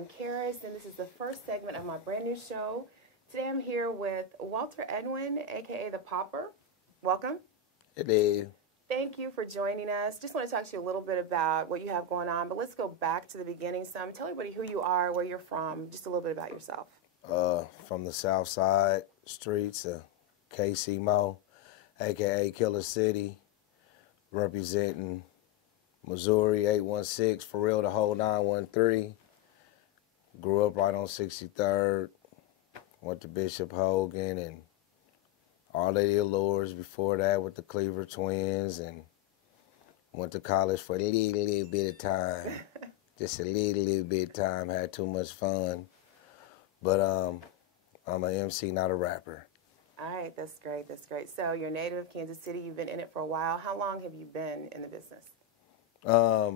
I'm Karis, and this is the first segment of my brand new show. Today I'm here with Walter Edwin, a.k.a. the Popper. Welcome. Hey, Dave. Thank you for joining us. Just want to talk to you a little bit about what you have going on, but let's go back to the beginning some. Tell everybody who you are, where you're from, just a little bit about yourself. From the South Side streets of KC Mo, a.k.a. Killer City, representing Missouri 816, for real, the whole 913. Grew up right on 63rd, went to Bishop Hogan and Our Lady of Lourdes before that with the Cleaver Twins, and went to college for a little bit of time. Just a little bit of time, had too much fun. But I'm an MC, not a rapper. All right, that's great, that's great. So you're native of Kansas City, you've been in it for a while. How long have you been in the business? A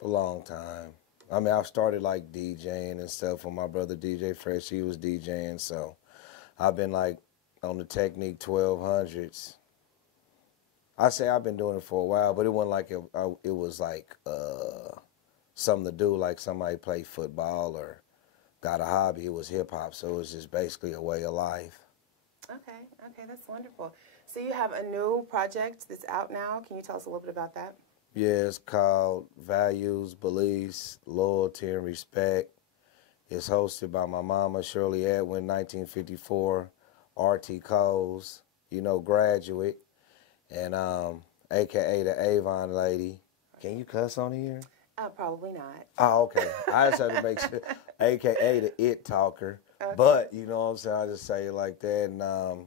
long time. I mean, I've started like DJing and stuff when my brother DJ Fresh, he was DJing, so I've been like on the Technique 1200s. I say I've been doing it for a while, but it wasn't like it was like something to do, like somebody played football or got a hobby. It was hip hop, so it was just basically a way of life. Okay, that's wonderful. So you have a new project that's out now. Can you tell us a little bit about that? Yeah, it's called Values, Beliefs, Loyalty, and Respect. It's hosted by my mama, Shirley Edwin, 1954, RT Coles, graduate, and a.k.a. the Avon lady. Can you cuss on here? Probably not. Oh, okay. I just had to make sure. A.k.a. the It Talker. Okay. But, you know what I'm saying, I just say it like that. And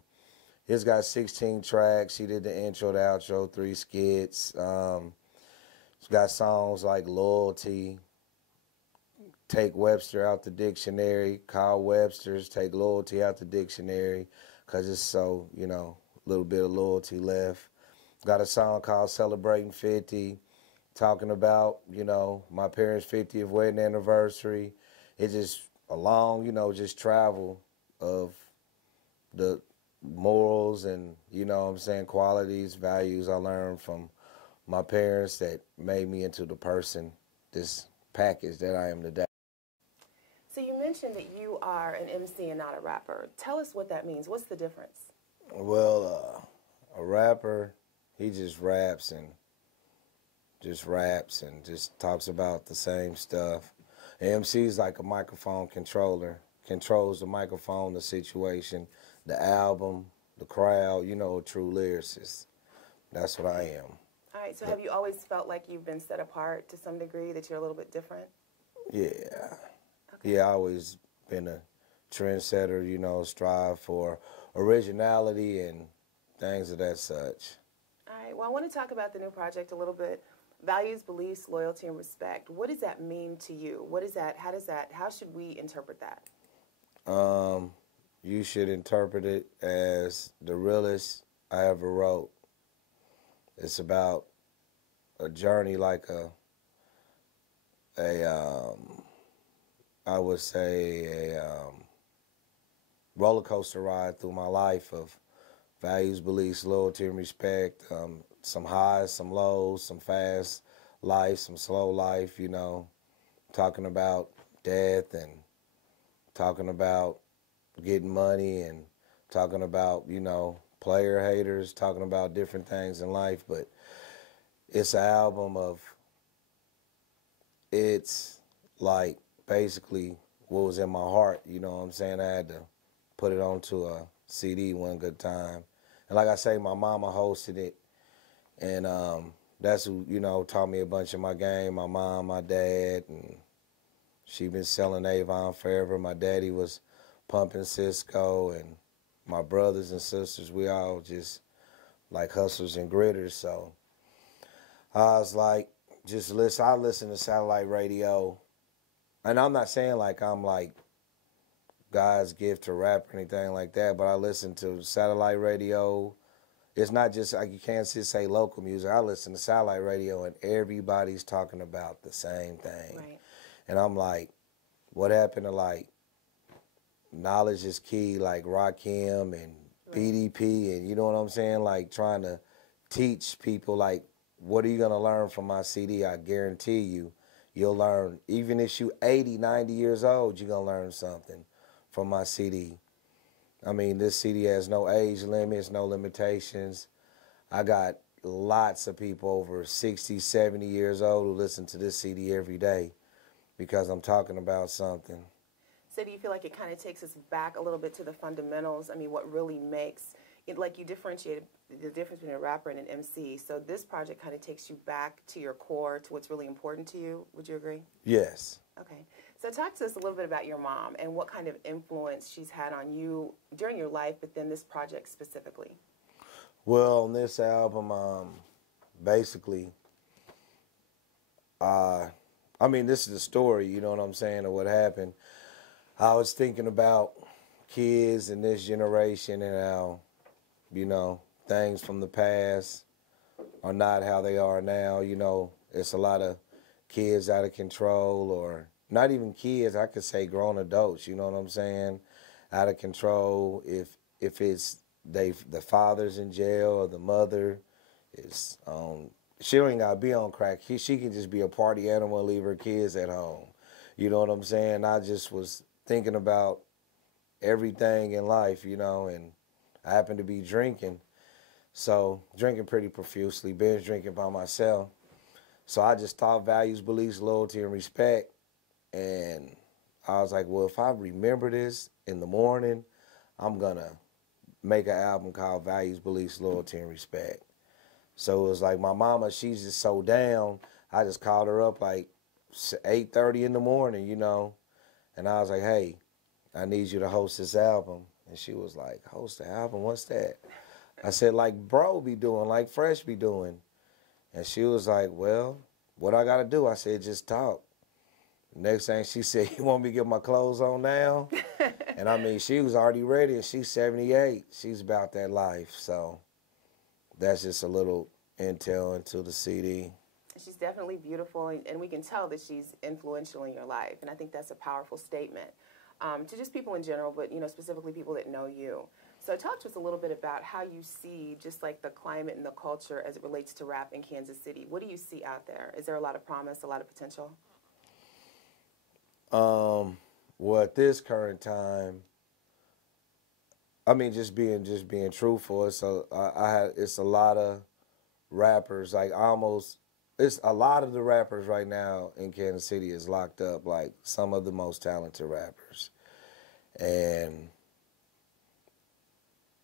it's got 16 tracks. She did the intro, the outro, 3 skits. It's got songs like Loyalty, Take Webster out the dictionary, call Webster's, take loyalty out the dictionary, because it's so, a little bit of loyalty left. Got a song called Celebrating 50, talking about, my parents' 50th wedding anniversary. It's just a long, just travel of the morals and, qualities, values I learned from my parents that made me into the person, this package that I am today. So you mentioned that you are an MC and not a rapper. Tell us what that means. What's the difference? Well, a rapper, he just raps and just talks about the same stuff. An MC is like a microphone controller, controls the microphone, the situation, the album, the crowd, a true lyricist. That's what I am. All right, so have you always felt like you've been set apart to some degree, that you're a little bit different? Yeah. Okay. Yeah, I always been a trendsetter, strive for originality and things of that such. All right, well, I want to talk about the new project a little bit. Values, beliefs, loyalty, and respect. What does that mean to you? What is that? How should we interpret that? You should interpret it as the realest I ever wrote. It's about a journey like I would say a roller coaster ride through my life of values, beliefs, loyalty, and respect. Some highs, some lows, some fast life, some slow life, talking about death and talking about getting money and talking about, player haters, talking about different things in life. But it's an album of, it's like basically what was in my heart, you know what I'm saying? I had to put it onto a CD one good time. And like I say, my mama hosted it, and that's who, taught me a bunch of my game, my mom, my dad, and she been selling Avon forever. My daddy was pumping Cisco, and my brothers and sisters, we all just like hustlers and gritters. So I was like, I listen to satellite radio, and I'm not saying like I'm like God's gift to rap or anything like that, but I listen to satellite radio. It's not just like you can't just say local music. I listen to satellite radio and everybody's talking about the same thing. Right. And I'm like, what happened to like knowledge is key, like Rakim and BDP, and you know what I'm saying? Like trying to teach people like, what are you gonna learn from my CD? I guarantee you, You'll learn. Even if you 80, 90 years old, you're going to learn something from my CD. I mean, this CD has no age limits, no limitations. I got lots of people over 60, 70 years old who listen to this CD every day because I'm talking about something. So do you feel like it kind of takes us back a little bit to the fundamentals? I mean, what really makes it, like you differentiated the difference between a rapper and an MC. So this project kind of takes you back to your core, to what's really important to you. Would you agree? Yes. Okay. So talk to us a little bit about your mom and what kind of influence she's had on you during your life, but then this project specifically. Well, on this album, basically, I mean, this is the story, you know what I'm saying, of what happened. I was thinking about kids in this generation and how, you know, things from the past are not how they are now. You know, it's a lot of kids out of control, or not even kids, I could say grown adults, you know what I'm saying, out of control. If it's the father's in jail or the mother is she don't even gotta be on crack. She can just be a party animal and leave her kids at home. You know what I'm saying? I just was thinking about everything in life, you know, and I happened to be drinking. So drinking pretty profusely, binge drinking by myself. So I just thought values, beliefs, loyalty, and respect. And I was like, well, if I remember this in the morning, I'm going to make an album called Values, Beliefs, Loyalty, and Respect. So it was like my mama, she's just so down. I just called her up like 8:30 in the morning, you know. And I was like, hey, I need you to host this album. And she was like, host the album? What's that? I said, like bro be doing, like Fresh be doing. And she was like, well, what I got to do? I said, just talk. Next thing she said, you want me to get my clothes on now? And I mean, she was already ready, and she's 78. She's about that life. So that's just a little intel into the CD. She's definitely beautiful, and we can tell that she's influential in your life. And I think that's a powerful statement to just people in general, but, you know, specifically people that know you. So talk to us a little bit about how you see just like the climate and the culture as it relates to rap in Kansas City. What do you see out there? Is there a lot of promise, a lot of potential? Well, at this current time, I mean, just being truthful, it's a lot of rappers, like it's a lot of the rappers right now in Kansas City is locked up, like some of the most talented rappers. And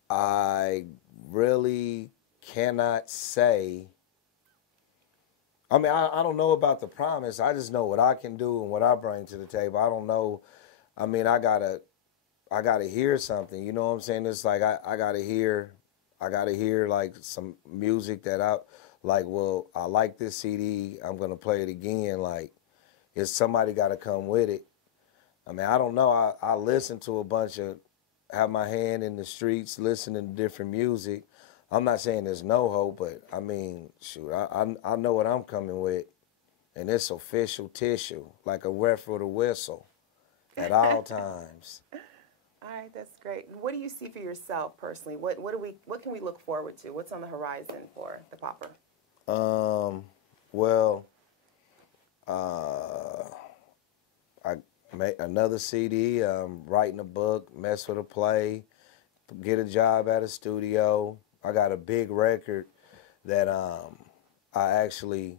I really cannot say, I mean, I don't know about the promise. I just know what I can do and what I bring to the table. I don't know. I mean, I gotta hear something. You know what I'm saying? It's like I gotta hear like some music that I like. Well, I like this CD. I'm gonna play it again. Like, it's somebody got to come with it. I mean, I don't know. I listen to a bunch of, have my hand in the streets, listening to different music. I'm not saying there's no hope, but I mean, shoot, I know what I'm coming with, and it's official tissue, like a wet for the whistle, at all times. All right, that's great. What do you see for yourself personally? What can we look forward to? What's on the horizon for the Popper? Well, I make another CD, writing a book, mess with a play, get a job at a studio. I got a big record that I actually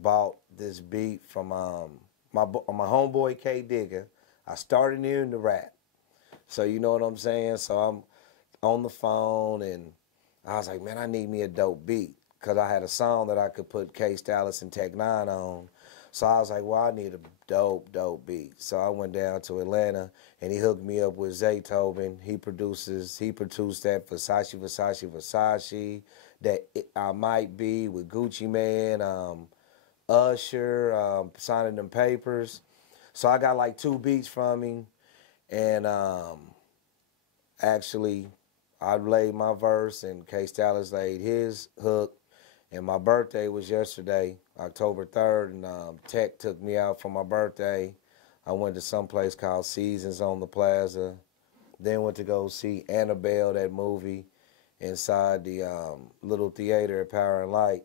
bought this beat from my homeboy K Digger. I started him to rap. So you know what I'm saying? So I'm on the phone and I was like, man, I need me a dope beat. Because I had a song that I could put K Stylus and Tech Nine on. So I was like, well, I need a dope beat. So I went down to Atlanta and he hooked me up with Zaytoven. He produced that Versace, that I Might Be with Gucci Mane, Usher, signing them papers. So I got like 2 beats from him. And actually, I laid my verse and K Stylus laid his hook. And my birthday was yesterday, October 3rd, and Tech took me out for my birthday. I went to some place called Seasons on the Plaza. Then went to go see Annabelle, that movie, inside the little theater at Power and Light.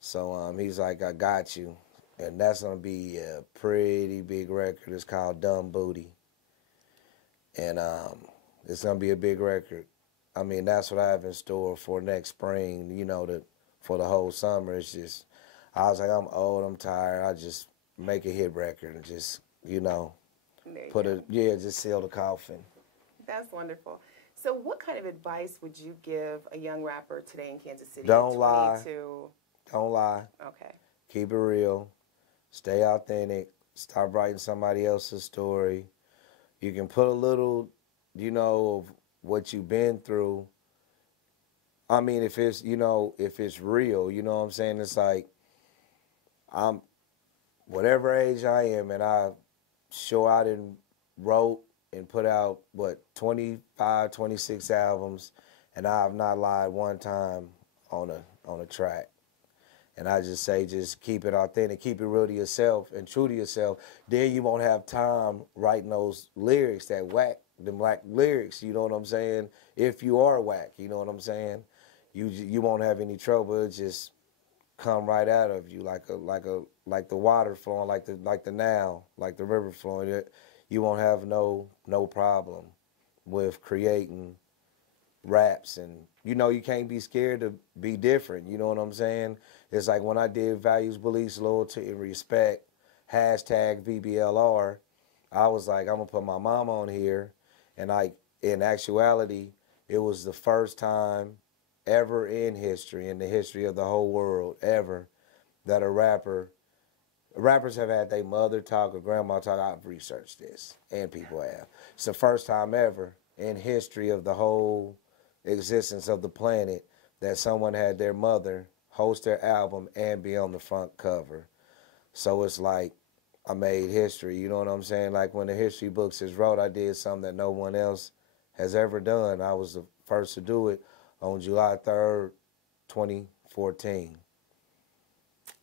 So he's like, I got you. and that's gonna be a pretty big record. It's called Dumb Booty, and it's gonna be a big record. I mean, that's what I have in store for next spring. You know, for the whole summer. It's just, I was like, I'm old, I'm tired. I just make a hit record and just, you know, just seal the coffin. That's wonderful. So what kind of advice would you give a young rapper today in Kansas City? Don't lie. Don't lie. Okay. Keep it real. Stay authentic. Stop writing somebody else's story. You can put a little, you know, of what you've been through. I mean, if it's, you know, if it's real, you know what I'm saying? It's like, I'm, whatever age I am, and I sure I didn't wrote and put out, 25, 26 albums, and I have not lied one time on a track. And I just say, just keep it authentic, keep it real to yourself and true to yourself. Then you won't have time writing those lyrics that whack, them whack lyrics, you know what I'm saying? If you are whack, you know what I'm saying? You won't have any trouble. It'll just come right out of you like the water flowing, like the Nile, like the river flowing. You won't have no problem with creating raps. And you know, you can't be scared to be different, you know what I'm saying? It's like when I did Values, Beliefs, Loyalty, and Respect, #VBLR, I was like, I'm gonna put my mom on here. And like, in actuality, it was the first time ever in history, in the history of the whole world ever, that rappers have had their mother talk or grandma talk. I've researched this, and people have. It's the first time ever in history of the whole existence of the planet that someone had their mother host their album and be on the front cover. So it's like, I made history, you know what I'm saying? Like when the history books is wrote, I did something that no one else has ever done. I was the first to do it on July 3rd, 2014.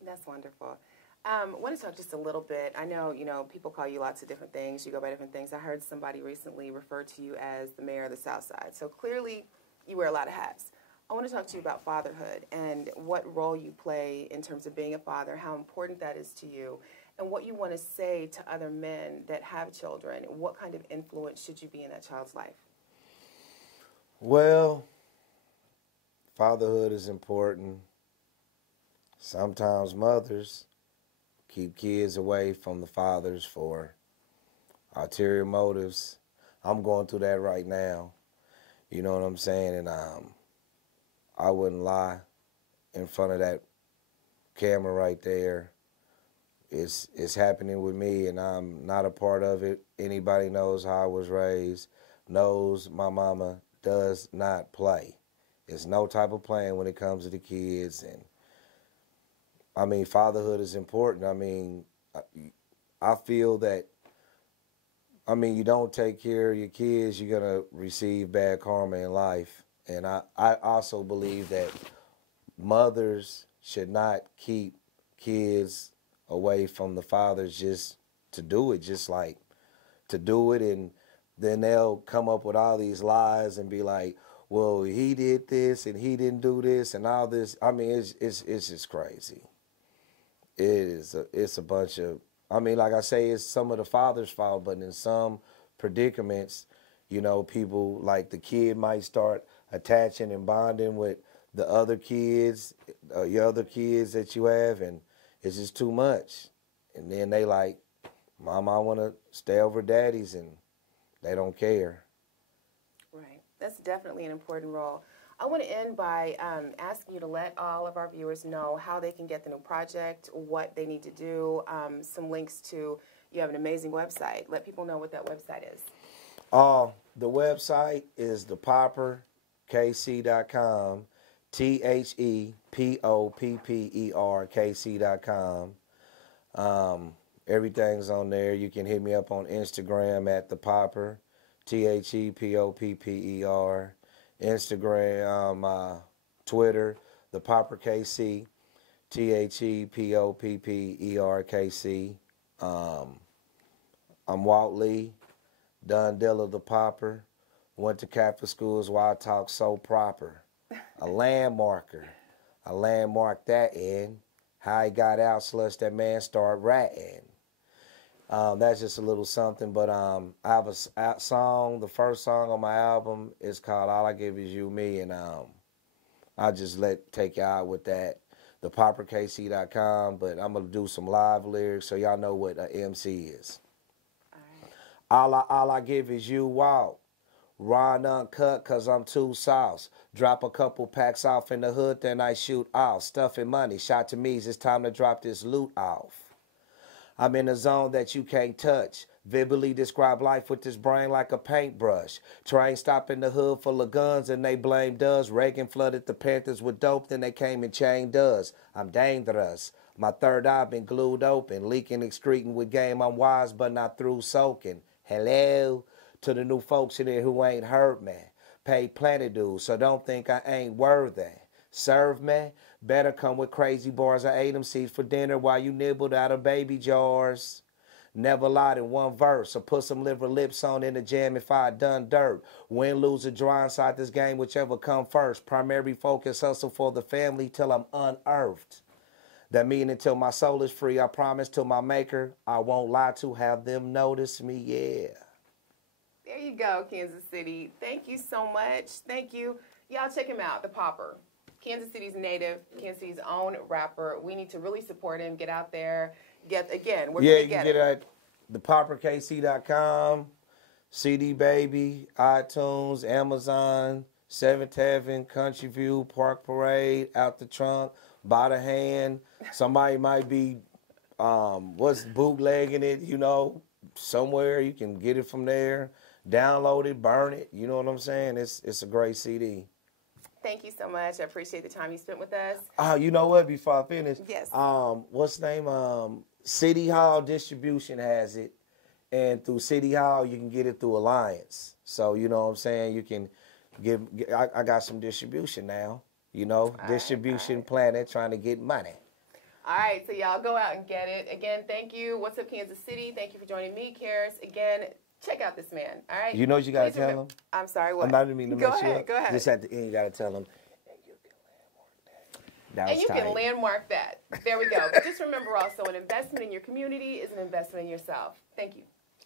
That's wonderful. I want to talk just a little bit. I know, you know, people call you lots of different things. You go by different things. I heard somebody recently refer to you as the mayor of the South Side. So clearly you wear a lot of hats. I want to talk to you about fatherhood and what role you play in terms of being a father, how important that is to you, and what you want to say to other men that have children. What kind of influence should you be in that child's life? Well, fatherhood is important. Sometimes mothers keep kids away from the fathers for ulterior motives. I'm going through that right now. You know what I'm saying? And I wouldn't lie in front of that camera right there. It's happening with me, and I'm not a part of it. Anybody knows how I was raised, knows my mama does not play. It's no type of playing when it comes to the kids. And I mean, fatherhood is important. I mean, I feel that, I mean, you don't take care of your kids, you're going to receive bad karma in life. And I also believe that mothers should not keep kids away from the fathers just to do it, just like to do it. And then they'll come up with all these lies and be like, well, he did this and he didn't do this and all this. I mean, it's just crazy. It's a bunch of, I mean, like I say, it's some of the father's fault, but in some predicaments, you know, people, like the kid might start attaching and bonding with the other kids, your other kids that you have, and it's just too much. And then they like, Mom, I want to stay over daddy's, and they don't care. Right. That's definitely an important role. I want to end by asking you to let all of our viewers know how they can get the new project, what they need to do, some links to, you have an amazing website. Let people know what that website is. The website is thepopperkc.com, THEPOPPERKC.com. Everything's on there. You can hit me up on Instagram at thepopper, THEPOPPER. Instagram, Twitter, thepopperkc, THEPOPPERKC. I'm Walt Lee, Don Dilla the Popper. Went to Catholic schools where I talk so proper. A landmarker. I landmark that in. how he got out, slush that man started ratting. That's just a little something, but I have a song. The first song on my album is called "All I Give Is You, Me," and I'll just take y'all out with that. ThePopperKC.com, but I'm gonna do some live lyrics so y'all know what an MC is. All right. All I give is you, wow. Raw and uncut, cause I'm too sauce. Drop a couple packs off in the hood, then I shoot off. Stuffing money, shot to me, it's time to drop this loot off. I'm in a zone that you can't touch. Vividly describe life with this brain like a paintbrush. Train stop in the hood full of guns and they blamed us. Reagan flooded the Panthers with dope, then they came and chained us. I'm dangerous. My third eye been glued open. Leaking, excreting with game, I'm wise but not through soaking. Hello to the new folks in there who ain't heard me. Paid plenty dues, so don't think I ain't worthy. Serve me, better come with crazy bars. I ate them seeds for dinner while you nibbled out of baby jars. Never lied in one verse, or put some liver lips on in the jam if I done dirt. Win, lose, or draw inside this game, whichever come first. Primary focus, hustle for the family till I'm unearthed. That mean until my soul is free, I promise to my maker, I won't lie to have them notice me, yeah. There you go, Kansas City. Thank you so much. Thank you. Y'all check him out, The Popper. Kansas City's native, Kansas City's own rapper. We need to really support him, get out there. We're going to get it. Yeah, you can get it at thepopperkc.com, CD Baby, iTunes, Amazon, 7th Heaven, Country View, Park Parade, Out the Trunk, By the Hand. Somebody might be, bootlegging it, you know, somewhere. You can get it from there, download it, burn it. You know what I'm saying? It's a great CD. Thank you so much. I appreciate the time you spent with us. You know what? Before I finish, yes. What's the name? City Hall Distribution has it, and through City Hall you can get it through Alliance. So you know what I'm saying. You can I got some distribution now. You know, distribution planet trying to get money. All right, so y'all go out and get it. Again, thank you. What's up, Kansas City? Thank you for joining me, Karis. Again, check out this man. All right. You know what you gotta tell him. I'm sorry. What? I'm not mean to mess you up. Go ahead. Just at the end, you gotta tell him. And you can landmark that. There we go. But just remember also, an investment in your community is an investment in yourself. Thank you.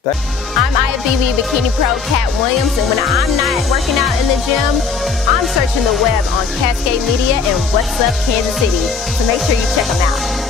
I'm a.k.a. Bikini Pro Cat Williams, and when I'm not working out in the gym, I'm searching the web on Cascade Media and What's Up Kansas City. So make sure you check them out.